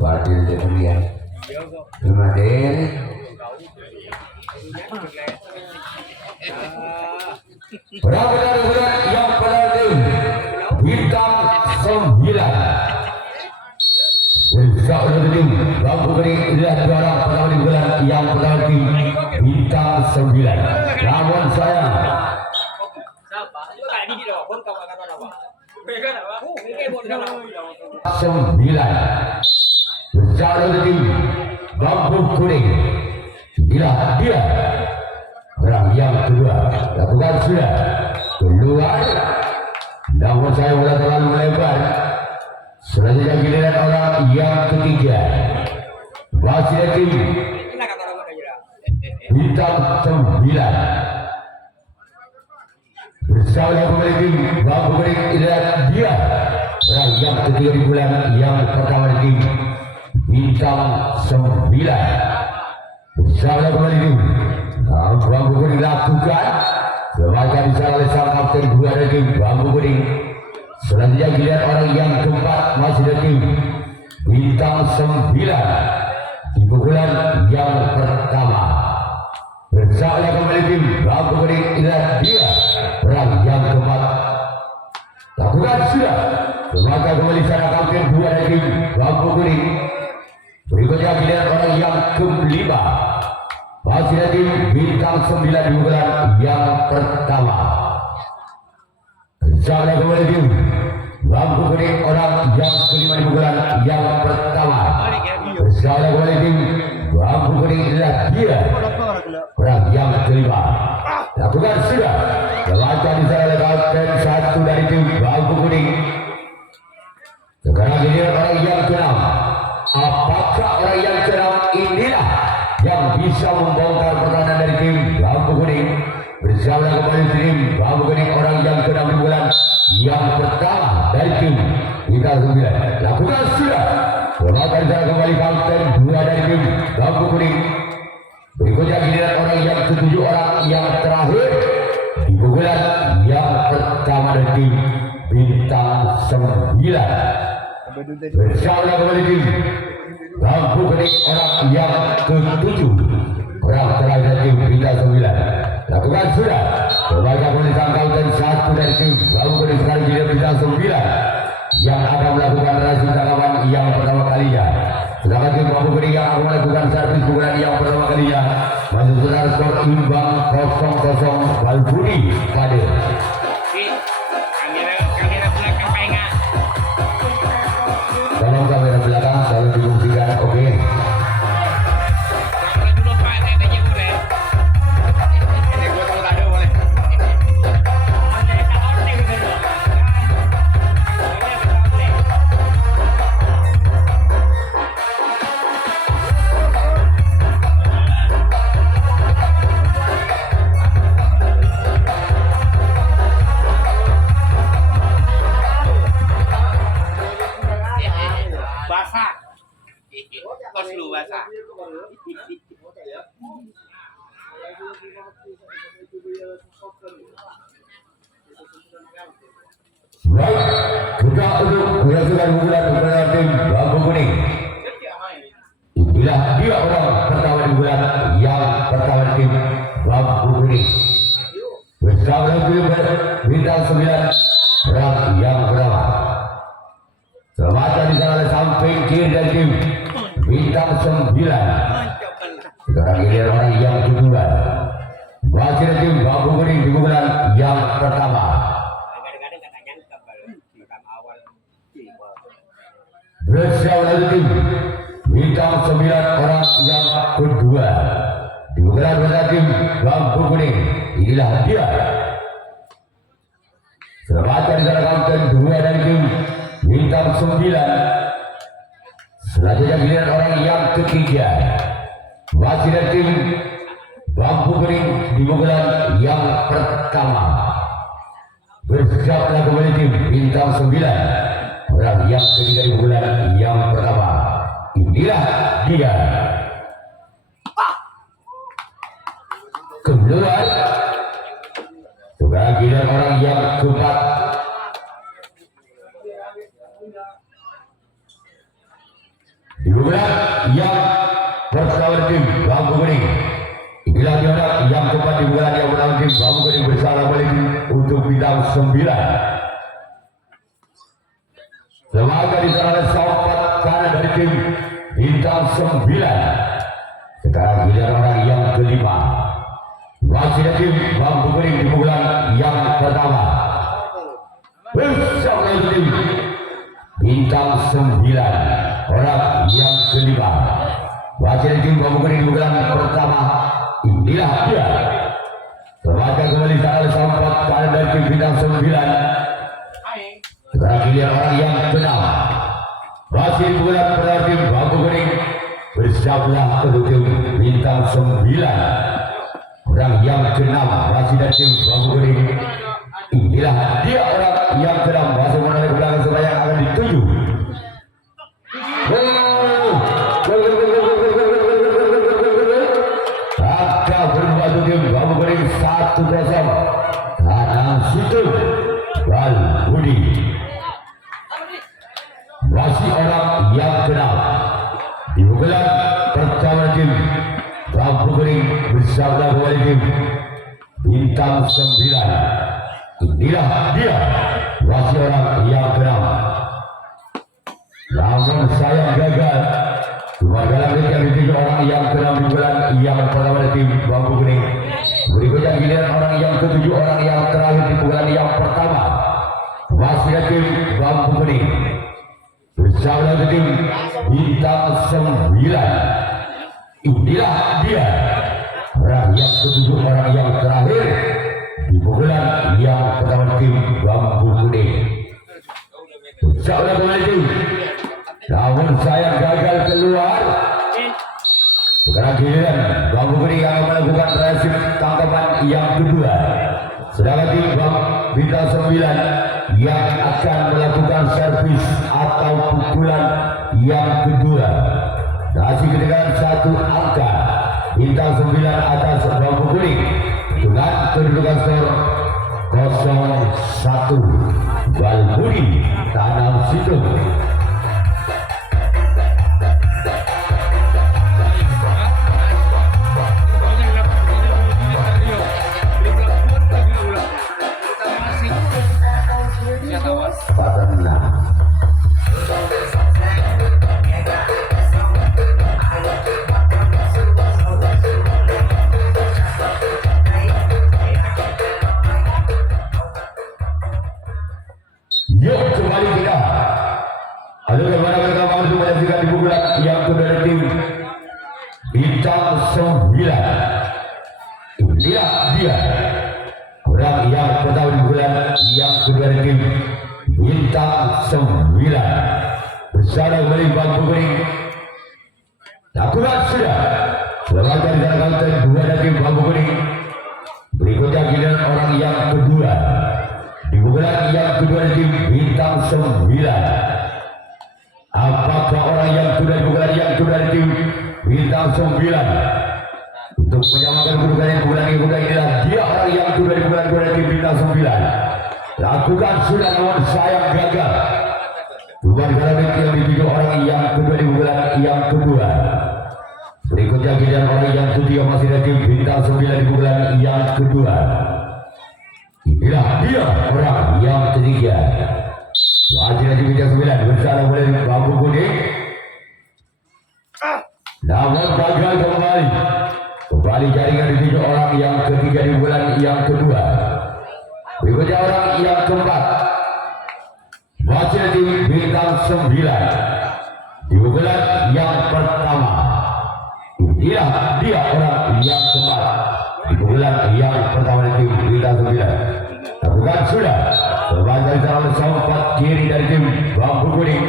Fadil Deprian Kemarin berapa dari bulan yang penalti bintang 9 Insya Allah tim Bambu Kering lihat barang pertama di bulan yang penalti bintang 9 namun saya 9 berjalan tim Bambu Kuning inilah dia orang yang kedua lakukan sudah keluar namun saya sudah terlalu melebar selanjutnya giliran orang yang ketiga masih tim bintang 9 bersama pemilik tim Bambu Kuning inilah dia orang yang ketiga di bulan yang pertama di tim bintang 9 bersama pemilik tim Bambu Kuning lakukan semacam disalah oleh sang kapten dua dari tim Bambu Kuning. Selanjutnya giliran orang yang keempat masih dari tim bintang 9 di pukulan yang pertama bersama kembali tim Bambu Kuning inilah dia orang yang keempat lakukan sudah semacam kembali sana kapten dua dari tim Bambu Kuning. Berikutnya giliran orang yang kelima masih dari bintang 9 di bulan yang pertama bersama kembali tim Bambu Kuning orang yang kelima di bulan yang pertama bersama kembali tim Bambu Kuning adalah dia orang yang kelima lakukan sudah membaca di sana oleh kapten satu dari tim Bambu Kuning. Sekarang giliran orang yang keenam. Apakah orang yang keenam inilah yang bisa membongkar pertahanan dari tim Bambu Kuning bersama kembali tim Bambu Kuning orang yang keenam di bulan yang pertama dari tim bintang 9 lakukan sudah melakukan secara kembali kapten dua dari tim Bambu Kuning. Berikutnya giliran orang yang ketujuh orang yang terakhir di pukulan yang pertama dari tim bintang 9 bersama kembali tim Bambu Kuning orang yang ketujuh orang terakhir dari tim bintang 9 lakukan sudah sebagai penulisan kapten satu dari tim Bambu Kuning sekali giliran bintang 9 yang akan melakukan rasi tangkapan yang pertama kalinya. Sedangkan tim Bambu Kuning yang akan melakukan servis pukulan yang pertama kalinya masih saudara skor imbang 0-0 Balbudi Pade. Tolong kamera belakang selalu dibuktikan, oke. Baik, kita untuk menyaksikan pukulan kepada tim Bambu Kuning. Inilah dia orang pertama di bulan yang pertama tim Bambu Kuning. Bersama tim bintang 9 orang yang pertama. Selamat di sana oleh samping kiri dari tim bintang 9. Sekarang giliran orang yang kedua. Masih dari tim Bambu Kuning di pukulan yang pertama. Bersama tim bintang 9 orang yang kedua di pukulan pada tim Bambu Kuning. Inilah dia. Selamat di sana kapten dua dari tim bintang 9. Selanjutnya giliran orang yang ketiga masih dari tim Bambu Kuning di pukulan yang pertama bersama kembali tim bintang 9 orang yang ketiga di bulan yang pertama. Inilah dia. Kemudian Giliran orang yang keempat. Dibuat yang pertama tim Bambu Kuning. Giliran orang yang keempat dibuat yang pertama tim Bambu Kuning bersalah balik untuk bintang 9. Semoga di sana sampat kanan dari tim bintang 9. Sekarang giliran orang yang kelima. Masih tim Bambu Kuning di pukulan yang pertama. Bersama tim bintang 9 orang yang kelima. Masih tim Bambu Kuning di pukulan pertama. Inilah dia. Terbaca kembali salah sampat kanan dari tim bintang 9. Sekarang giliran orang yang ke-6. Masih di pukulan pertama tim Bambu Kuning. Bersalah untuk tim bintang 9. Orang yang ke-6 masih dari tim Bambu Kuning. Inilah dia orang yang ke-6 masuk menarik ke belakang supaya akan dituju. Angka berubah untuk tim Bambu Kuning 1-0. Tanang situ Bal Budi. Masih orang yang ke-6 di pukulan pertama tim Bambu Kuning bersama kembali tim bintang 9. Inilah dia masih orang yang ke-6. Namun sayang gagal. Cuma dalam yang dituju orang yang ke-6 di bulan yang pertama tim Bambu Kuning. Berikutnya giliran orang yang ke-7 orang yang terakhir di bulan yang pertama. Masih tim Bambu Kuning bersama tim bintang 9. Inilah dia orang yang ke-7 orang yang terakhir di pukulan yang pertama tim Bambu Kuning. Bersama kembali tim. Namun saya gagal keluar. Sekarang giliran Bambu Kuning yang melakukan reaksi tangkapan yang kedua. Sedangkan tim bintang 9 yang akan melakukan servis atau pukulan yang kedua. Masih ketinggalan 1 angka. Bintang 9 atas Bambu Kuning dengan kedudukan skor 0-1. Bal Budi Tanam Situ. Yuk kembali kita. Lalu kemana kita mau menyaksikan di pukulan yang kedua dari tim bintang 9. Inilah dia orang yang pertama di pukulan yang kedua dari tim bintang 9. Bersama kembali Bambu Kuning. Lakukan sudah. Selamat dari sana kaunter 2 dari tim Bambu Kuning. Berikutnya giliran orang yang kedua. Di pukulan yang kedua dari tim bintang 9. Apakah orang yang kedua di pukulan yang kedua dari tim bintang 9 untuk menyamakan kedudukan yang pukulan yang kedua inilah dia orang yang kedua di pukulan kedua dari tim bintang 9. Lakukan sudah namun sayang gagal. Bukan karena yang dituju orang yang kedua di pukulan yang kedua. Berikutnya giliran orang yang ketiga masih dari tim bintang 9 di pukulan yang kedua. Inilah dia orang yang ketiga. Masih dari bintang 9 bersama oleh Bambu Kuning. Namun gagal kembali. Kembali jaringan dituju orang yang ketiga di bulan yang kedua. Berikutnya orang yang keempat. Masih dari bintang 9 di bulan yang pertama. Inilah dia orang yang keempat di bulan yang pertama dari tim bintang 9. Lakukan sudah. Sebagai calon sempat kiri dari tim Bambu Kuning.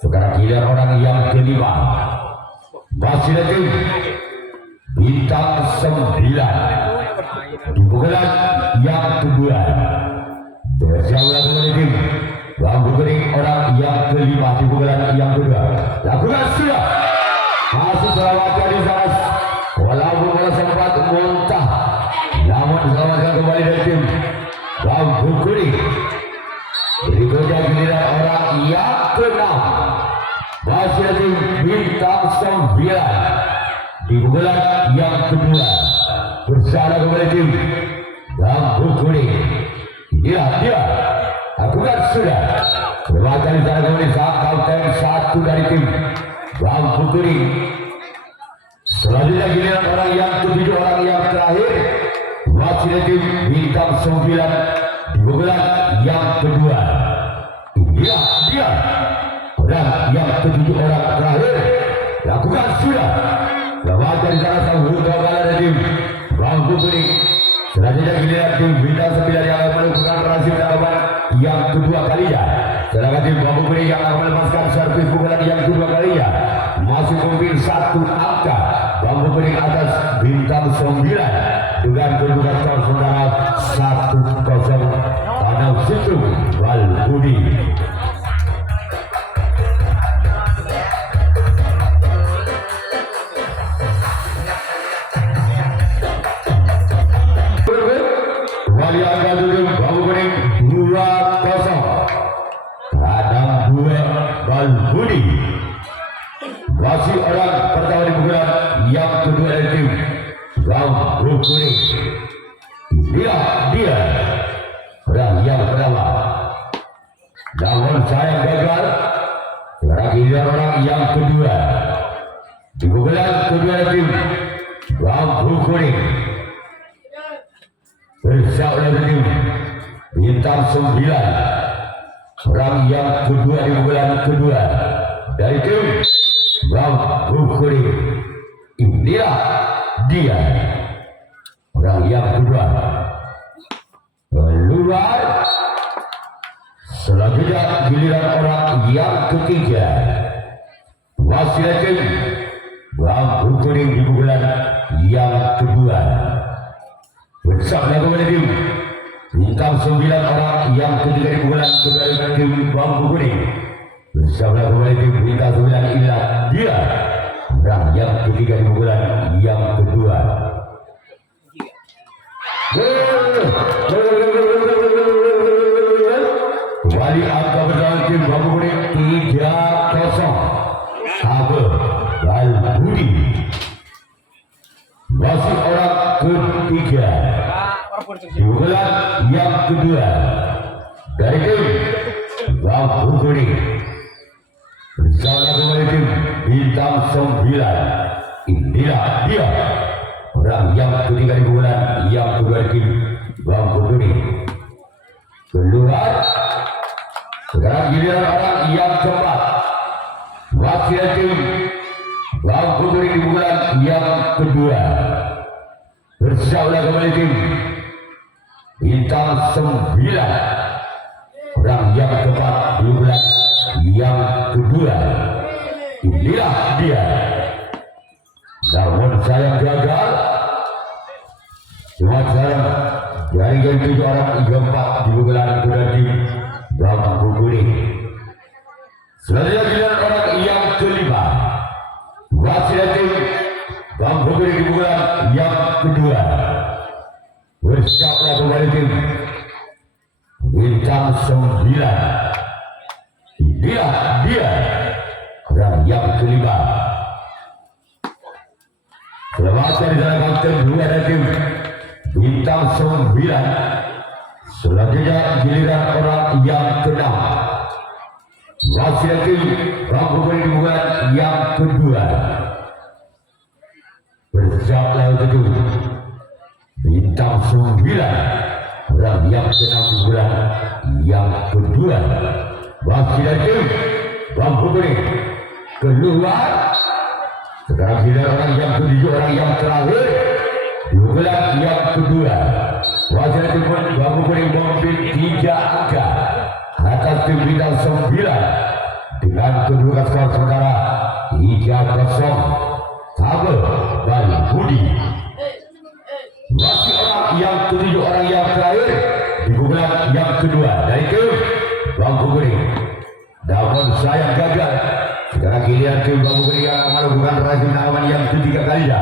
Sekarang giliran orang yang kelima. Masih dari tim bintang 9 di pukulan yang kedua. Bersama kembali tim Bambu Kuning orang yang kelima di pukulan yang kedua. Lakukan sudah. Masih selamatkan di sana. Walaupun sempat muntah, namun diselamatkan kembali dari tim bersama kembali tim Bambu Kuning. Dia lakukan sudah berbagai cara kembali saat kapten satu dari tim Bambu Kuning. Selanjutnya giliran orang yang ketujuh, orang yang terakhir masih dari tim Bintang 9 di pukulan yang kedua. Dia orang yang ketujuh, orang terakhir lakukan sudah berbagai cara sang Huda dari tim Bambu Kuning. Selanjutnya giliran tim Bintang 9 yang akan melakukan berhasil tanggapan yang kedua kalinya. Sedangkan tim Bambu Kuning yang akan melepaskan servis pukulan yang kedua kalinya. Masih memimpin satu angka. Bambu Kuning atas Bintang 9 dengan kedudukan skor sementara 1-0 Tanah Situ Walbudi. Wali angka tujuh Bambu Kuning 2-0 Tanah 2 Walbudi. Masih orang pertama di pukulan yang kedua dari tim Bambu Kuning. Dia orang yang pertama, namun sayang gagal. Sekarang giliran orang yang kedua di pukulan kedua dari tim Bambu Kuning. Bersama oleh tim Bintang 9, orang yang kedua di pukulan kedua dari tim Bambu Kuning. Inilah dia orang yang kedua keluar. Selanjutnya giliran orang yang ketiga masih tim Bambu Kuning di pukulan yang kedua. Bersama kepada tim Bintang 9, orang yang ketiga di pukulan kedua dari tim Bambu Kuning. Bersama kembali tim Bintang 9, inilah dia orang yang ketiga di pukulan yang kedua. Kembali angka bertahan tim Bambu Kuning 3-0 Sabe Walbudi. Masih orang ketiga di pukulan yang kedua dari tim Bambu Kuning. Bersama kembali tim Bintang 9, inilah dia orang yang ketiga di pukulan yang kedua dari tim Bambu Kuning. Keluar. Sekarang giliran orang yang keempat masih dari tim Bambu Kuning di pukulan yang kedua. Bersama kembali tim Bintang 9, orang yang keempat di pukulan yang kedua. Inilah dia, namun sayang gagal. Cuma sekarang dari game 7 orang keempat di pukulan kedua tim Bambu Kuning. Selanjutnya giliran orang yang kelima masih tim Bambu Kuning di pukulan yang kedua. Bersama kembali tim Bintang 9. Dia orang yang kelima. Selamat dari sana kapten 2 dari tim Bintang 9. Selanjutnya giliran orang yang ke-6 masih dari tim Bambu Kuning di pukulan yang kedua. Bersama kedua Bintang 9, orang yang ke-6 di pukulan yang kedua. Masih dari tim Bambu Kuning. Keluar. Sekarang giliran orang yang ke-7, orang yang terakhir di pukulan yang kedua. Masih dari tim Bambu Kuning memimpin 3 angka atas tim Bintang 9 dengan kedudukan skor sementara 3-0 Sabe Walbudi. Masih orang yang ke-7, orang yang terakhir di pukulan yang kedua dari tim Bambu Kuning. Namun sayang gagal. Sekarang giliran tim Bambu Kuning yang melakukan rasim tanggapan yang ketiga kalinya.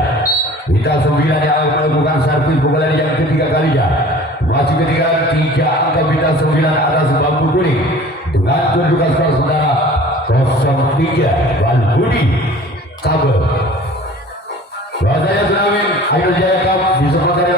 Bintang 9 yang melakukan servis pukulan yang ketiga kalinya. Masih ketinggalan 3 angka Bintang 9 atas Bambu Kuning dengan kedudukan skor sementara 0-3 Walbudi Sabe. Bahasanya Tsunami Ayo Jaya Cup disempatkan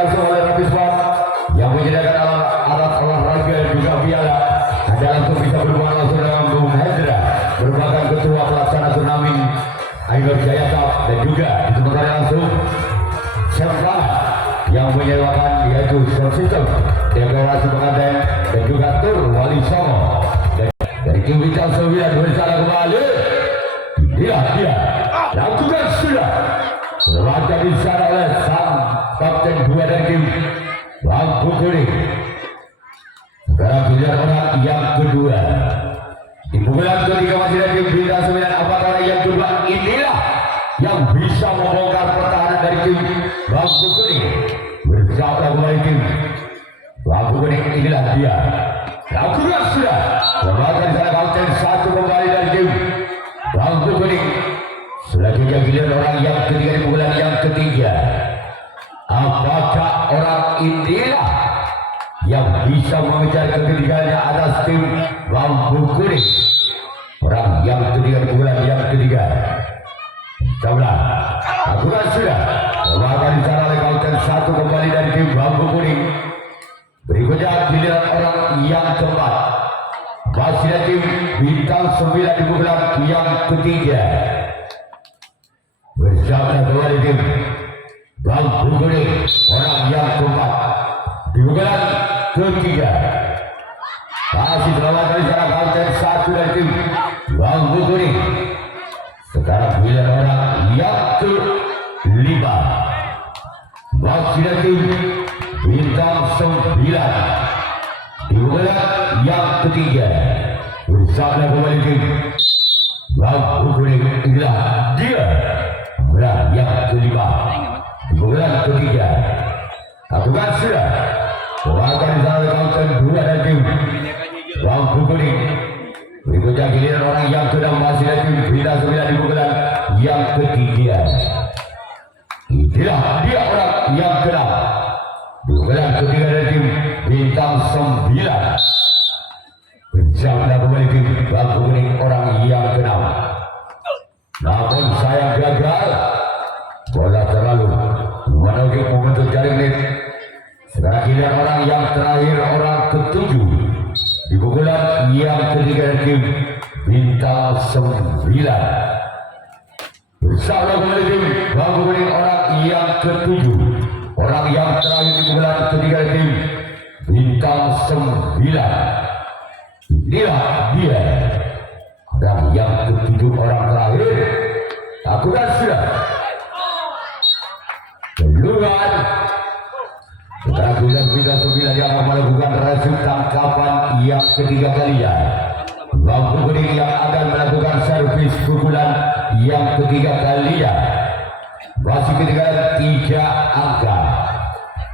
sistem deklarasi pengantin dan juga tur Wali Songo dari tim bintang 9 bersama kembali dia lakukan sudah berlaga di sana oleh sang kapten 2 dari tim Lampu Kuning. Sekarang pilihan orang yang kedua di pukulan ketiga masih dari tim bintang 9. Apakah yang kedua inilah yang bisa membongkar pertahanan dari tim Lampu Kuning bersama kembali tim Lampu Kuning. Inilah dia lakukan sudah berlaga di sana kapten 1 kembali dari tim Lampu Kuning. Selanjutnya giliran orang yang ketiga di pukulan yang ketiga. Apakah orang inilah yang bisa mengejar ketiganya atas tim Lampu Kuning? Orang yang ketiga di pukulan yang ketiga. Coba lakukan sudah berlaga di sana oleh kapten 1 kembali dari tim Lampu Kuning. Berikutnya giliran orang yang keempat masih dari tim bintang 9 di pukulan yang ketiga. Bersama kembali tim Lampu Kuning. Orang yang keempat di pukulan ketiga masih berlawan dari sana kapten 1 dari tim Lampu Kuning. Sekarang giliran orang yang kelima masih dari tim bintang 9 di pukulan yang ketiga. Bersama kembali tim Lampu Kuning. Inilah dia orang yang kelima di pukulan ketiga. Lakukan sudah berlaga di sana kapten 2 dari tim Lampu Kuning. Berikutnya giliran orang yang kedua masih dari tim bintang 9 di pukulan yang ketiga. Inilah dia orang yang kedua di pukulan ketiga dari tim bintang 9. Bersama kembali tim Lampu Kuning. Orang yang keenam. Namun saya gagal. Bola terlalu menuju membentuk jaring net. Sekarang giliran orang yang terakhir, orang ketujuh di pukulan yang ketiga dari tim bintang 9. Bersama kembali tim Lampu Kuning. Orang yang ketujuh, orang yang terakhir di pukulan ketiga dari tim bintang 9. Inilah dia orang yang ketujuh, orang terakhir. Lakukan sudah keluar. Sekarang bintang 9 yang akan melakukan rasul tangkapan yang ketiga kalinya. Lampu Kuning yang akan melakukan servis pukulan yang ketiga kalinya. Masih ketinggalan 3 angka.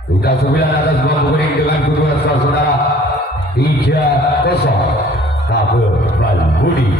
Bintang 9 atas Lampu Kuning dengan kedudukan saudara 3-0. Kabel Balbudi.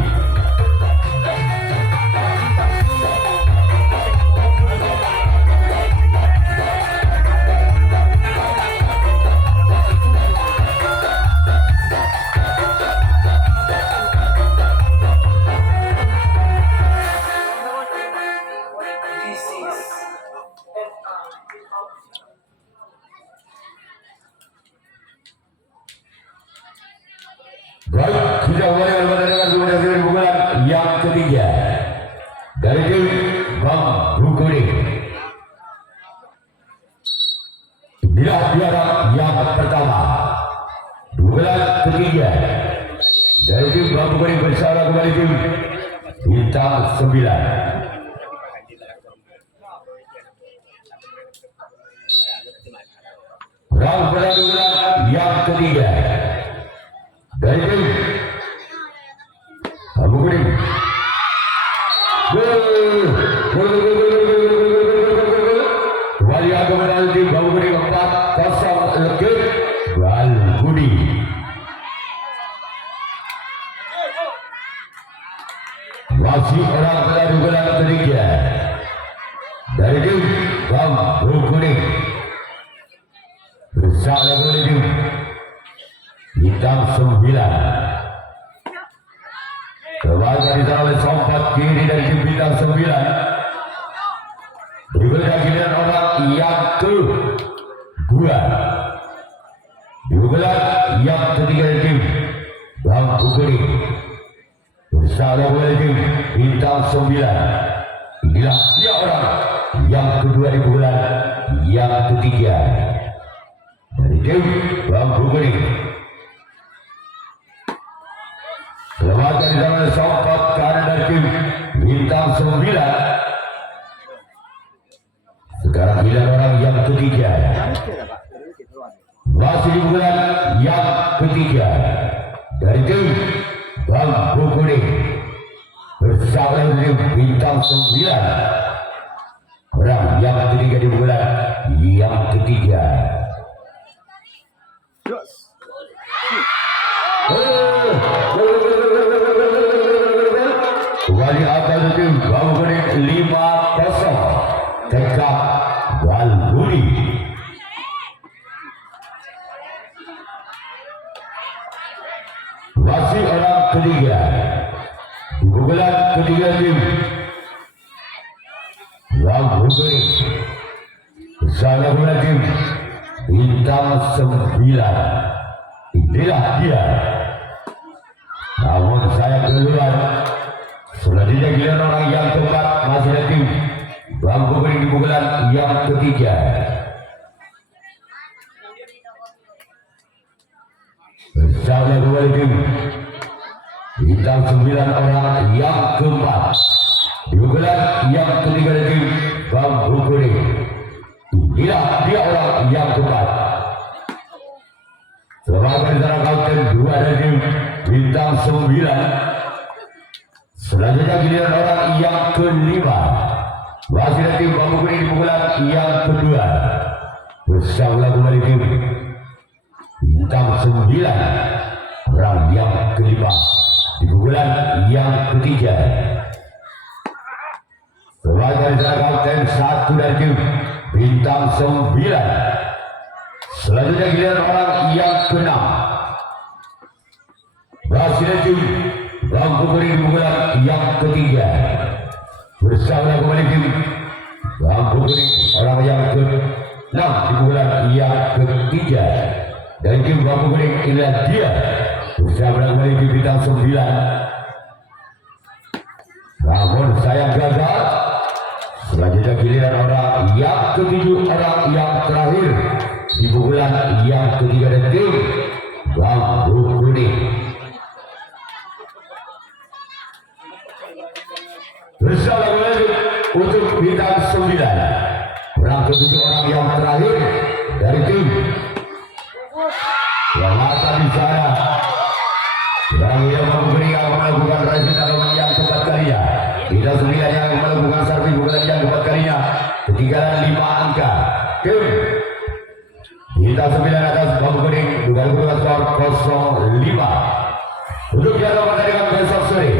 Baik, kita mulai dengan pukulan yang ketiga dari tim Lampu Kuning. Inilah dia yang pertama, pukulan ketiga dari tim Lampu Kuning bersama kembali tim bintang 9. Pukulan yang ketiga dari tim Lampu Kuning. Kembali akan menang tim Lampu Kuning 4-0 legit Balbudi. Masih orang pada pukulan ketiga dari tim Lampu Kuning. Bersama kembali tim bintang 9. Terbaca di sana oleh sompat kiri dari tim bintang 9. Berikutnya giliran orang yang kedua di pukulan yang ketiga dari tim Lampu Kuning. Bersama kembali tim bintang 9. Inilah dia orang yang kedua di pukulan yang ketiga. tim Bambu Kuning. Selamat dari zaman Songkot kanan dari tim Bintang 9. Sekarang giliran orang yang ketiga. Masih di bulan yang ketiga dari tim Bambu Kuning bersama tim Bintang 9. Orang yang ketiga di bulan yang ketiga. Kembali atas tim Bambu Kuning 5-0. Tekap Walbudi. Masih orang ketiga di pukulan ketiga tim Bambu Kuning bersama pukulan tim Bintang 9. Inilah dia. Namun saya keluar. Selanjutnya giliran orang yang keempat masih ada tim Bambu Kuning di pukulan yang ketiga. Bersama kembali tim Bintang 9 orang yang keempat di pukulan yang ketiga dari tim Bambu Kuning. Inilah dia orang yang keempat. Selamat bersama kapten 2 dari tim Bintang 9. Selanjutnya giliran orang yang kelima masih ada tim Bambu Kuning di pukulan yang kedua. Bersama kembali tim Bintang 9 orang yang kelima di pukulan yang ketiga. Sebagai kapten 1 dari tim Bintang 9. Selanjutnya giliran orang yang keenam masih ada tim Bambu Kuning di pukulan yang ketiga. Bersama kembali tim Bambu Kuning orang yang ke-6 di pukulan yang ketiga. Dan tim Bambu Kuning inilah dia. Bersama kembali tim Bintang 9. Namun sayang gagal. Selanjutnya giliran orang yang ketujuh, orang yang terakhir di pukulan yang ketiga dari tim Bambu Kuning. Bersama kembali untuk Bintang 9. Orang ketujuh, orang yang terakhir dari tim yang mata di sana. Yang ia memberikan melakukan racing dalam yang keempat kalinya. Bintang 9 yang melakukan servis bukan yang keempat kalinya. Ketinggalan 5 angka. Tim Bintang 9 atas Bambu Kuning dengan skor 0-5. Untuk jadwal pertandingan besok sore.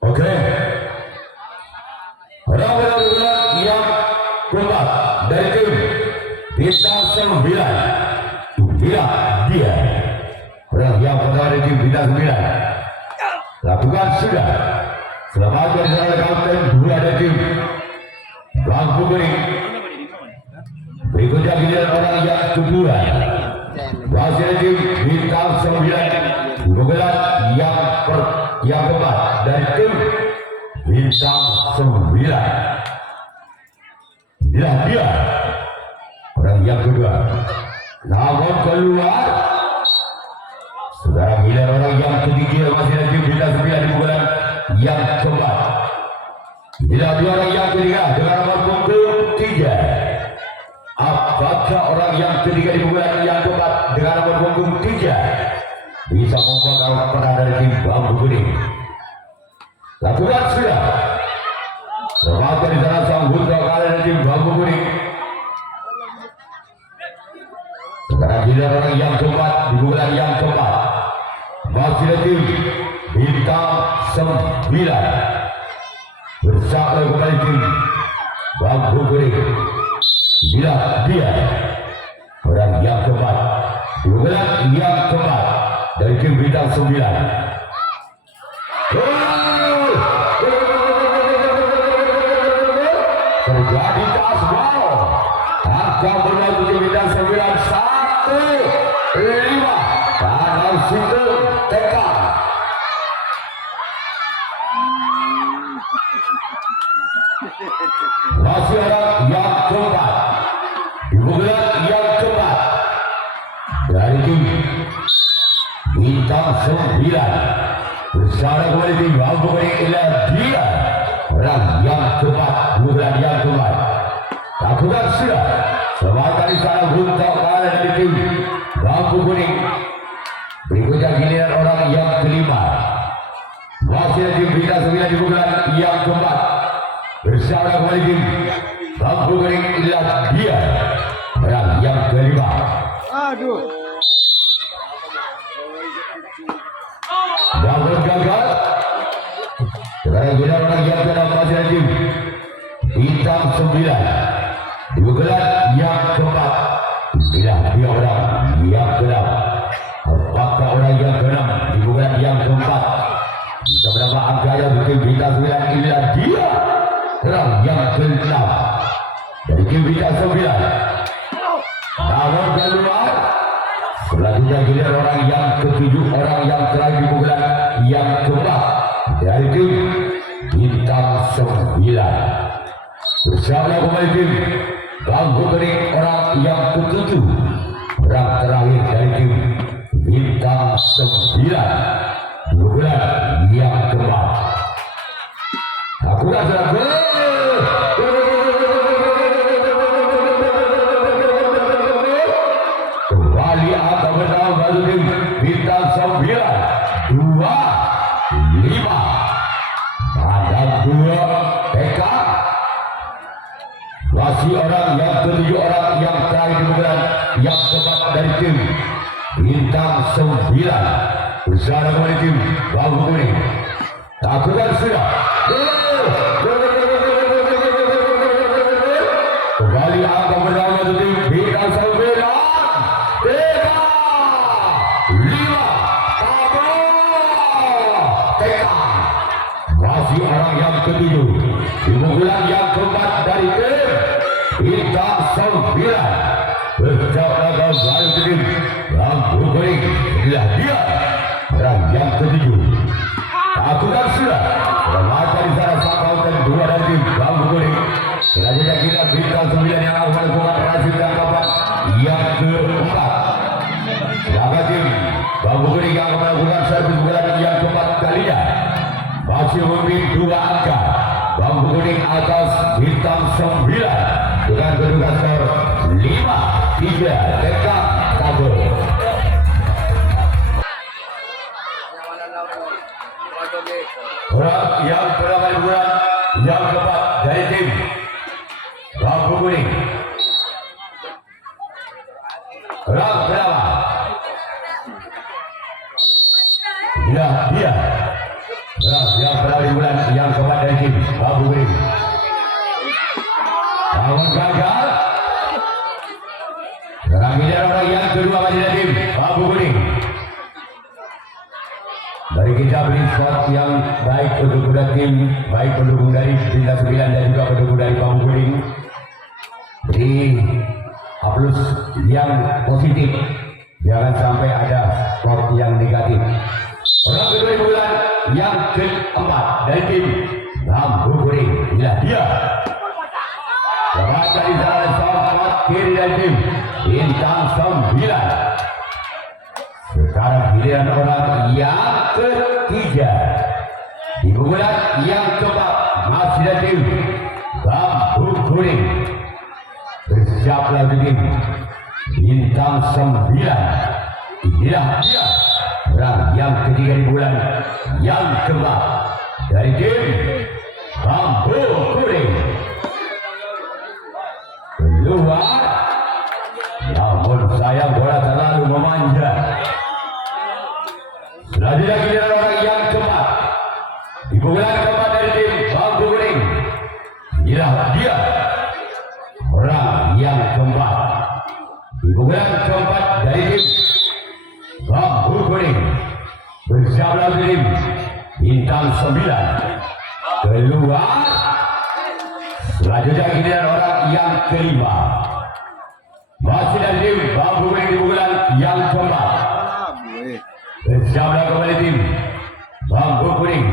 Oke. Orang yang keempat dari tim Bintang 9. Inilah dia. Orang yang pertama dari tim Bintang 9. Lakukan sudah. Selamat bersama kapten 2 dari tim Bambu Kuning. Berikutnya giliran orang yang kedua. Masih dari tim Bintang 9. Pukulan yang keempat dari tim Bintang 9. Inilah dia. Orang yang kedua. Namun keluar. Sekarang giliran orang yang ketiga masih dari tim Bintang 9 di pukulan yang keempat. Inilah dia orang yang ketiga dengan nomor punggung 3. Apakah orang yang ketiga di pukulan yang keempat dengan nomor punggung 3 bisa membawa peran dari tim Bambu Kuning? Lakukan sudah. Selamat dari sana sambut kali dari tim Bambu Kuning. Sekarang giliran orang yang keempat di bulan yang keempat masih ada tim Bintang 9 bersama kembali tim Bambu Kuning. Inilah dia orang yang keempat di bulan yang keempat dari tim Bintang 9. Terjadi tasbal. Angka berlaku di Bintang 9 1-5. Kanan situ tekan. masih orang yang keempat di bulan yang keempat dari tim bintang 9 bersama kembali tim Bambu Kuning dia orang yang keempat di bulan yang keempat. Lakukan sudah semakan di sana untuk kalah dari tim Bambu Kuning. Berikutnya giliran orang yang kelima masih tim bintang 9 di bulan yang keempat bersama kembali tim Bambu Kuning dia orang yang kelima. Aduh. Namun gagal. Sekarang giliran orang yang keenam masih tim bintang 9 di bulan yang keempat. Dia orang yang keenam. Apakah orang yang keenam di bulan yang keempat bisa berapa angka yang bikin bintang 9 inilah dia orang yang keenam dari tim bintang 9. Namun keluar. Selanjutnya giliran orang yang ketujuh, orang yang terakhir di bulan yang keempat dari tim bintang 9 bersama kembali tim Bambu Kuning orang yang ketujuh, orang terakhir dari tim bintang 9 di bulan yang keempat. Aku rasa kembali akan bertambah batu tim bintang 9 2 5 ada 2 TK masih orang yang ketujuh, orang yang terakhir di bulan yang keempat dari tim bintang 9 bersama kembali tim Bambu Kuning. Lakukan sudah kembali akan bertambah batu tim bintang 9 masih orang yang ketujuh di bulan yang keempat dari tim bintang 9 bersama kembali tim Bambu Kuning inilah dia orang yang ketujuh. Lakukan sudah selamatkan di sana satu dan 2 dari tim Bambu Kuning. Selanjutnya kita bintang 9 yang akan melakukan hasil tangkapan yang keempat. Silakan tim Bambu Kuning yang akan melakukan servis bulan yang keempat kalinya. Masih memimpin 2 angka. Bambu Kuning atas bintang 9 dengan kedudukan skor 5-3 dekat kabel. Orang yang pertama di bulan yang keempat dari tim Bambu Kuning. Orang pertama dia yang berada di bulan yang keempat dari tim Bambu Kuning. Namun gagal. Sekarang giliran orang yang kedua masih dari tim Bambu Kuning. Mari kita beri skor yang baik untuk kedua tim, baik pendukung dari bintang 9 dan juga pendukung dari Bambu Kuning. Beri aplaus yang positif, jangan sampai ada skor yang negatif. Orang kedua di bulan yang keempat dari tim Bambu Kuning inilah dia. Selamat dari jalan selamat kiri dari tim bintang 9. Sekarang giliran orang yang ketiga di bulan yang keempat masih dari tim Bambu Kuning. Bersiaplah tim bintang 9 inilah dia. Orang yang ketiga di bulan yang keempat dari tim Bambu Kuning. Keluar, namun sayang bola terlalu memanja. Selanjutnya giliran orang yang keempat di bulan keempat dari tim Bambu Kuning. Inilah dia orang yang keempat di bulan keempat dari tim Bambu Kuning. Bersama tim bintang 9 keluar. Selanjutnya giliran orang yang kelima masih dari tim Bambu Kuning di bulan yang keempat. Bersama kembali tim Bambu Kuning.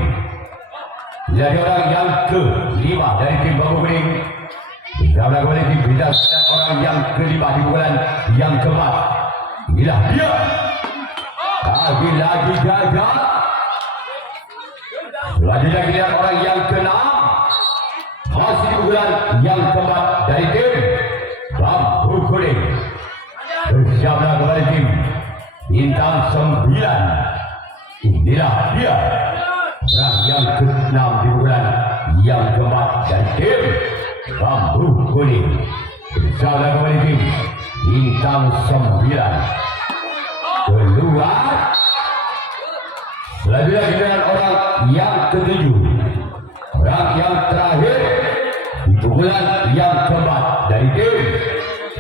Jadi orang yang kelima dari tim Bambu Kuning Bersama kembali tim bintang orang yang kelima di bulan yang keempat. Inilah dia. Lagi-lagi gagal. Selanjutnya kita lihat orang yang keenam. Masih di bulan yang keempat dari tim Bambu Kuning. Bersama kembali tim bintang 9. Inilah dia. Orang yang keenam di bulan yang keempat dari tim Bambu Kuning. Bersama kembali tim bintang 9. Keluar. Selanjutnya kita lihat orang yang ketujuh. Orang yang terakhir di pukulan yang keempat dari tim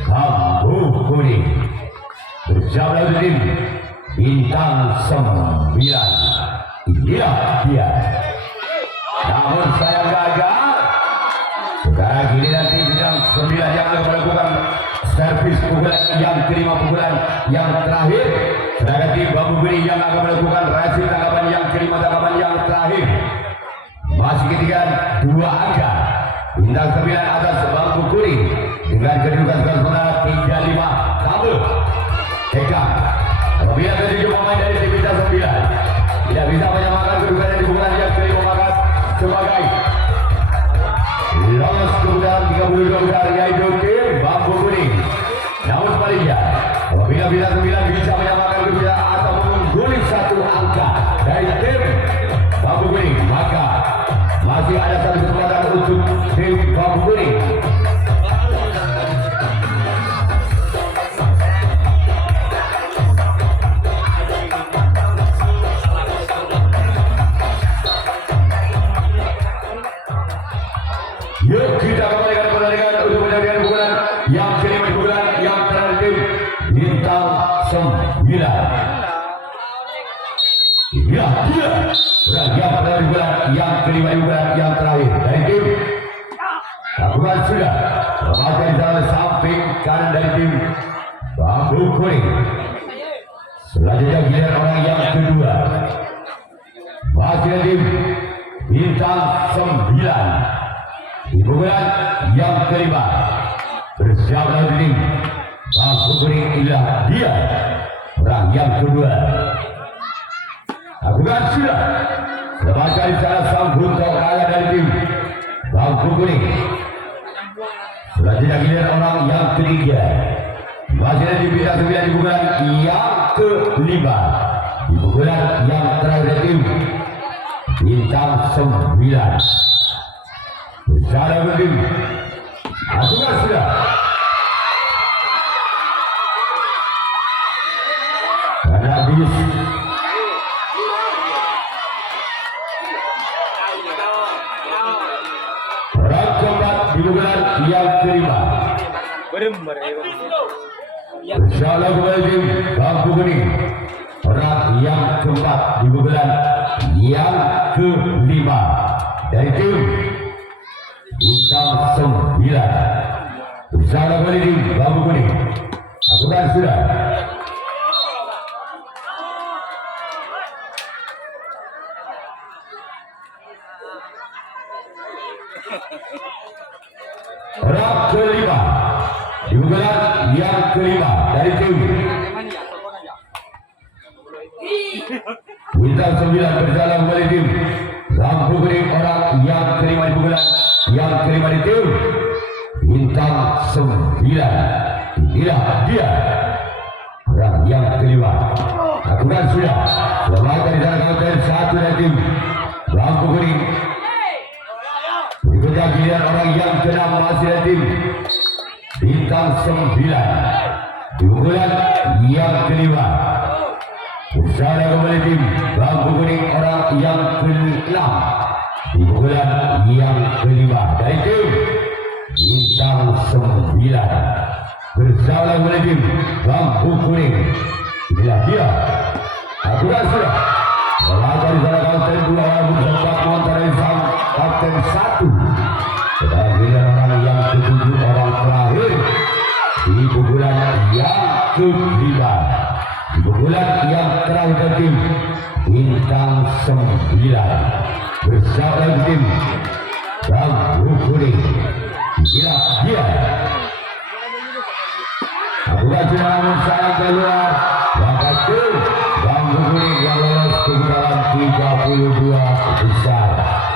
Bambu Kuning. Bersama tim bintang 9. Inilah dia. Namun saya gagal. Sekarang gini nanti bintang 9 yang akan melakukan servis pukulan yang kelima, pukulan yang terakhir. Sedangkan tim Bambu Kuning yang akan melakukan reaksi tangkapan yang kelima, tangkapan yang terakhir. Masih ketinggalan 2 angka. Bintang 9 atas Bambu Kuning dengan kedudukan skor sementara 3-5 sama. Tegang. Apabila ketujuh pemain dari tim bintang 9 tidak bisa menyamakan kedudukan di pukulan yang kelima, maka sebagai lolos ke putaran 32 besar yaitu tim Bambu Kuning. Namun sebaliknya, apabila bintang 9 bisa menyamakan kedudukan atau mengungguli 1 angka dari tim Bambu Kuning, maka masih ada satu kesempatan untuk tim Bambu Kuning. Yuk kita kembali ke pertandingan untuk menjadikan pukulan yang kelima, pukulan yang terakhir tim bintang 9. Inilah dia. Yang terakhir bulan yang kelima, bulan yang terakhir dari tim. Lakukan sudah. Remaja di sana samping kanan dari tim Bambu Kuning. Selanjutnya giliran orang yang kedua. Masih dari tim bintang 9. Di pukulan yang kelima bersama tim Bambu Kuning. Inilah dia. Orang yang kedua. Lakukan sudah. Sebagai di sana sambung kalah dari tim Bambu Kuning. Selanjutnya giliran orang yang ketiga. Masih ada di bintang 9 di pukulan yang kelima. Di pukulan yang terakhir tim bintang 9. Bersama tim. Lakukan sudah. Karena habis. Orang keempat di pukulan yang kelima. Bersama kembali tim Bambu Kuning. Orang yang keempat di pukulan yang kelima dari tim bintang 9. Bersama kembali tim Bambu Kuning. Lakukan sudah. Orang kelima di pukulan yang kelima dari tim bintang 9. Bersama kembali tim Bambu Kuning. Orang yang kelima di pukulan yang kelima di tim bintang 9. Inilah dia. Orang yang kelima. Lakukan sudah. Selamat dari sana kawan satu dari tim Bambu Kuning. Berikutnya giliran orang yang keenam masih dari tim bintang 9. Di pukulan yang kelima. Bersama kembali tim Bambu Kuning. Orang yang ke-6 di pukulan yang kelima dari tim bintang 9. Bersama kembali tim Bambu Kuning. Inilah dia. Lakukan sudah. Selamat dari sana kapten 2 bersama montar dari sang kapten 1. Sekarang giliran orang yang ke-7, orang terakhir di pukulan yang ke-5. Di pukulan yang terakhir tim bintang 9. Bersama tim Bambu Kuning. Gila dia. Bukan cuma namun sayang keluar. Yang satu Bang Bukuri yang lolos ke dalam 32 besar.